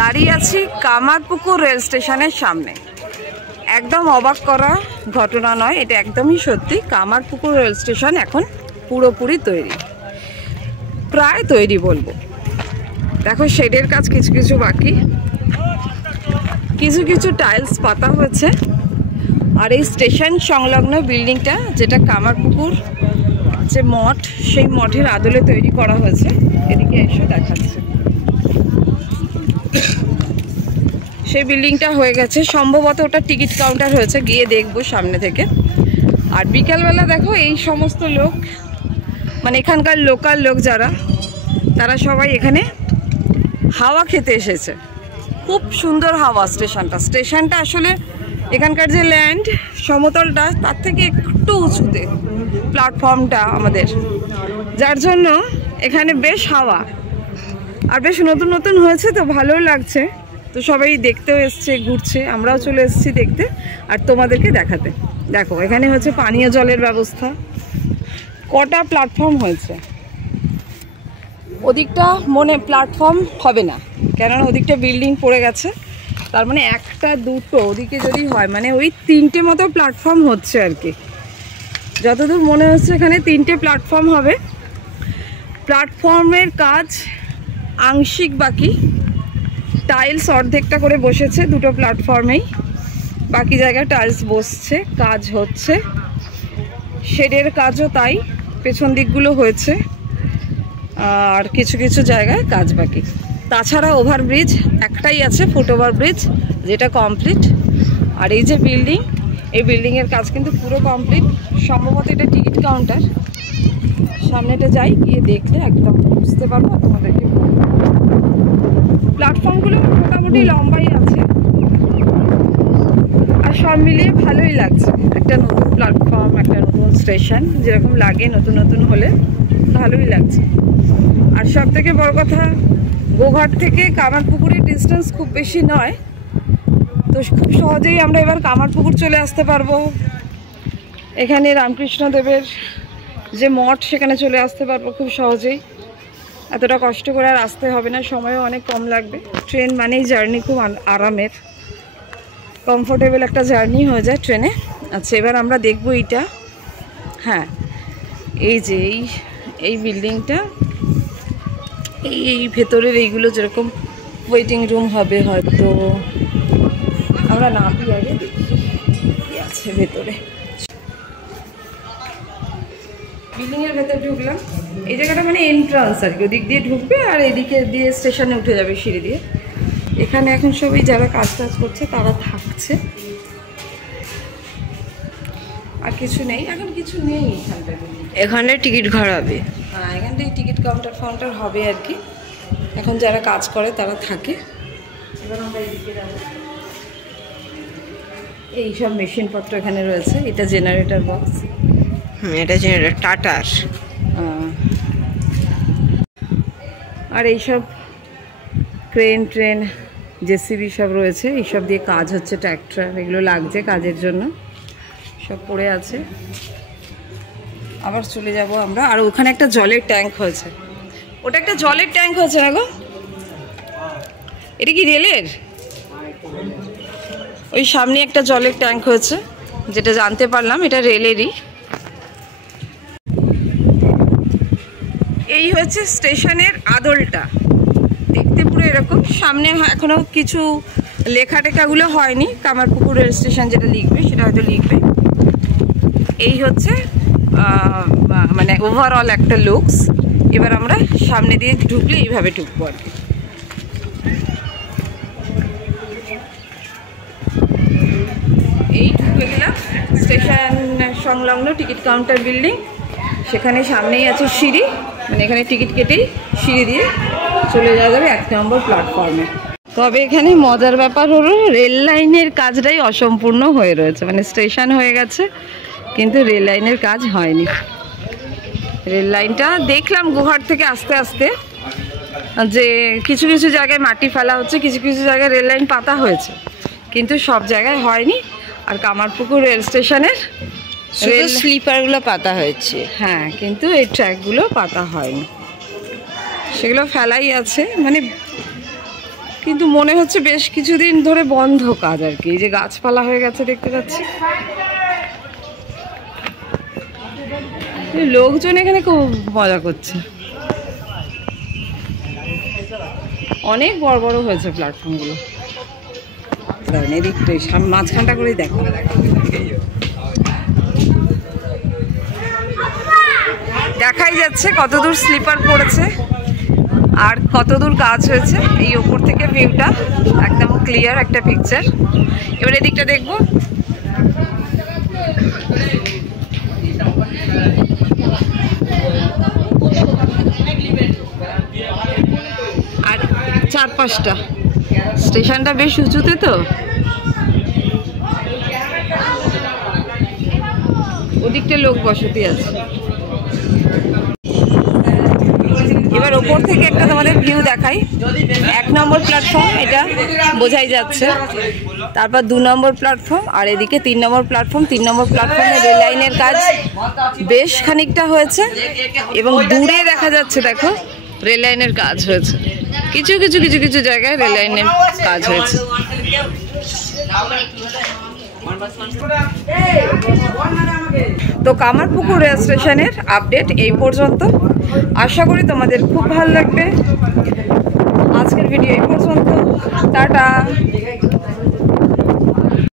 দাঁড়িয়ে আছি কামারপুকুর রেল স্টেশনের সামনে। একদম অবাক করা ঘটনা নয়, এটা একদমই সত্যি। কামারপুকুর রেল স্টেশন এখন পুরোপুরি তৈরি, প্রায় তৈরি বলবো। দেখো শেডের কাজ কিছু কিছু বাকি, কিছু কিছু টাইলস পাতা হয়েছে। আর এই স্টেশন সংলগ্ন বিল্ডিংটা, যেটা কামারপুকুর যে মঠ, সেই মঠের আদলে তৈরি করা হয়েছে। এদিকে এসে দেখাচ্ছে সেই বিল্ডিংটা হয়ে গেছে, সম্ভবত ওটা টিকিট কাউন্টার হয়েছে, গিয়ে দেখবো সামনে থেকে। আর বিকালবেলা দেখো এই সমস্ত লোক, মানে এখানকার লোকাল লোক যারা, তারা সবাই এখানে হাওয়া খেতে এসেছে। খুব সুন্দর হাওয়া স্টেশনটা আসলে এখানকার যে ল্যান্ড সমতলটা, তার থেকে একটু উঁচুতে প্ল্যাটফর্মটা আমাদের, যার জন্য এখানে বেশ হাওয়া। আর বেশ নতুন নতুন হয়েছে তো ভালোই লাগছে। তো সবাই দেখতেও এসছে, ঘুরছে, আমরাও চলে এসেছি দেখতে আর তোমাদেরকে দেখাতে। দেখো এখানে হচ্ছে পানীয় জলের ব্যবস্থা। কটা প্ল্যাটফর্ম হয়েছে, ওদিকটা মনে প্ল্যাটফর্ম হবে না, কেননা ওদিকটা বিল্ডিং পড়ে গেছে। তার মানে একটা দুটো ওদিকে যদি হয়, মানে ওই তিনটে মতো প্ল্যাটফর্ম হচ্ছে আর কি। যতদূর মনে হচ্ছে এখানে তিনটে প্ল্যাটফর্ম হবে। প্ল্যাটফর্মের কাজ আংশিক বাকি, টাইলস অর্ধেকটা করে বসেছে দুটো প্ল্যাটফর্মেই, বাকি জায়গায় টাইলস বসছে, কাজ হচ্ছে। শেডের কাজও তাই, পেছন দিকগুলো হয়েছে, আর কিছু কিছু জায়গায় কাজ বাকি। তাছাড়া ওভারব্রিজ একটাই আছে, ফুট ওভার ব্রিজ, যেটা কমপ্লিট। আর এই যে বিল্ডিং, এই বিল্ডিংয়ের কাজ কিন্তু পুরো কমপ্লিট। সম্ভবত এটা টিকিট কাউন্টার। সামনেটা যাই, গিয়ে দেখলে একদম বুঝতে পারবো তোমাদেরকে। প্ল্যাটফর্মগুলো মোটামুটি লম্বাই আছে, আর সব মিলিয়ে ভালোই লাগছে। একটা নতুন প্ল্যাটফর্ম, একটা নতুন স্টেশন, যেরকম লাগে নতুন নতুন হলে ভালোই লাগছে। আর সব থেকে বড় কথা, গোঘাট থেকে কামারপুকুরের ডিস্টেন্স খুব বেশি নয়, তো খুব সহজেই আমরা এবার কামারপুকুর চলে আসতে পারবো। এখানে রামকৃষ্ণদেবের যে মঠ, সেখানে চলে আসতে পারবো খুব সহজেই। এতটা কষ্ট করে আর আসতে হবে না, সময়ও অনেক কম লাগবে। ট্রেন মানেই জার্নি খুব আরামের, কমফোর্টেবল একটা জার্নি হয়ে যায় ট্রেনে। আচ্ছা, এবার আমরা দেখবো এইটা। হ্যাঁ, এই যে এই বিল্ডিংটা, এই ভেতরের এইগুলো যেরকম ওয়েটিং রুম হবে হয়তো। আমরা নামই আগে দেখি কি আছে ভেতরে। বিল্ডিংয়ের ভেতর ঢুকলাম। এই জায়গাটা মানে এন্ট্রান্স আর কি, ওদিক দিয়ে ঢুকবে আর এদিকে দিয়ে স্টেশনে উঠে যাবে সিঁড়ি দিয়ে। এখানে এখন সবাই যারা কাজ করছে তারা থাকছে, আর কিছু নেই, এখন কিছু নেই এখানটা। এখানে টিকিট ঘর হবে, হ্যাঁ, এখানটায় টিকিট কাউন্টার হবে আর কি। এখন যারা কাজ করে তারা থাকে। এবার আমরা এদিকে যাবো। এইসব মেশিনপত্র এখানে রয়েছে। এটা জেনারেটর বক্স। এটা জেনারেটর টাটার। আর এইসব ট্রেন জেসিবি সব রয়েছে, এইসব দিয়ে কাজ হচ্ছে। ট্র্যাক্টর এগুলো লাগছে কাজের জন্য, সব পড়ে আছে। আবার চলে যাব আমরা। আর ওখানে একটা জলের ট্যাঙ্ক হয়েছে, ওটা একটা জলের ট্যাঙ্ক হয়েছে না গো? এটা কি রেলের? ওই সামনে একটা জলের ট্যাঙ্ক হয়েছে, যেটা জানতে পারলাম এটা রেলেরই। এই হচ্ছে স্টেশনের আদলটা, দেখতে পুরো এরকম। সামনে এখনো কিছু লেখা টেখাগুলো হয়নি, কামারপুকুর রেল স্টেশন যেটা লিখবে সেটা হয়তো লিখবে। এই হচ্ছে মানে ওভারঅল একটা লুকস। এবার আমরা সামনে দিয়ে ঢুকলে এইভাবে ঢুকবো আর কি। এই ঢুকে গেলাম স্টেশন সংলগ্ন টিকিট কাউন্টার বিল্ডিং। সেখানে সামনেই আছে সিঁড়ি, মানে এখানে টিকিট কেটেই সিঁড়ি দিয়ে চলে যাওয়া যাবে 1 নম্বর প্ল্যাটফর্মে। তবে এখানে মজার ব্যাপার হলো, রেল লাইনের কাজটাই অসম্পূর্ণ হয়ে রয়েছে। মানে স্টেশন হয়ে গেছে কিন্তু রেল লাইনের কাজ হয়নি। রেল লাইনটা দেখলাম গোঘাট থেকে আস্তে আস্তে, যে কিছু কিছু জায়গায় মাটি ফেলা হচ্ছে, কিছু কিছু জায়গায় রেল লাইন পাতা হয়েছে, কিন্তু সব জায়গায় হয়নি। আর কামারপুকুর রেল স্টেশনের স্লিপারগুলো পাতা হয়েছে, হ্যাঁ, কিন্তু এই ট্র্যাকগুলো পাতা হয়নি, সেগুলো ফেলাই আছে। মানে কিন্তু মনে হচ্ছে বেশ কিছুদিন ধরে বন্ধ কাজ আর কি। এই যে গাছপালা হয়ে গেছে দেখতে পাচ্ছি। লোকজন এখানে খুব মজা করছে। অনেক বড় বড় হয়েছে প্ল্যাটফর্মগুলো। এদিকটাই মাঝখানটা করেই দেখো। দেখাই যাচ্ছে কতদূর স্লিপার পড়েছে আর কতদূর কাজ হয়েছে। এই ওপর থেকে ভিউটা একদম ক্লিয়ার একটা পিকচার। এবার এদিকটা দেখবো। আর 4-5টা স্টেশনটা বেশ উঁচুতে, তো ওদিকটা লোক বসতি আছে। এবার ওপর থেকে একটা তোমাদের ভিউ দেখাই। 1 নম্বর প্ল্যাটফর্ম, এটা বোঝাই যাচ্ছে। তারপর 2 নম্বর প্ল্যাটফর্ম, আর এদিকে 3 নম্বর প্ল্যাটফর্ম। 3 নম্বর প্ল্যাটফর্মে রেল লাইনের কাজ বেশ খানিকটা হয়েছে এবং দূরে দেখা যাচ্ছে দেখো রেল লাইনের কাজ হয়েছে। কিছু কিছু কিছু কিছু জায়গায় রেল লাইনের কাজ হয়েছে। তো কামারপুকুর রেল স্টেশনের আপডেট এই পর্যন্ত। আশা করি তোমাদের খুব ভালো লাগবে। আজকের ভিডিও এই পর্যন্ত। টাটা।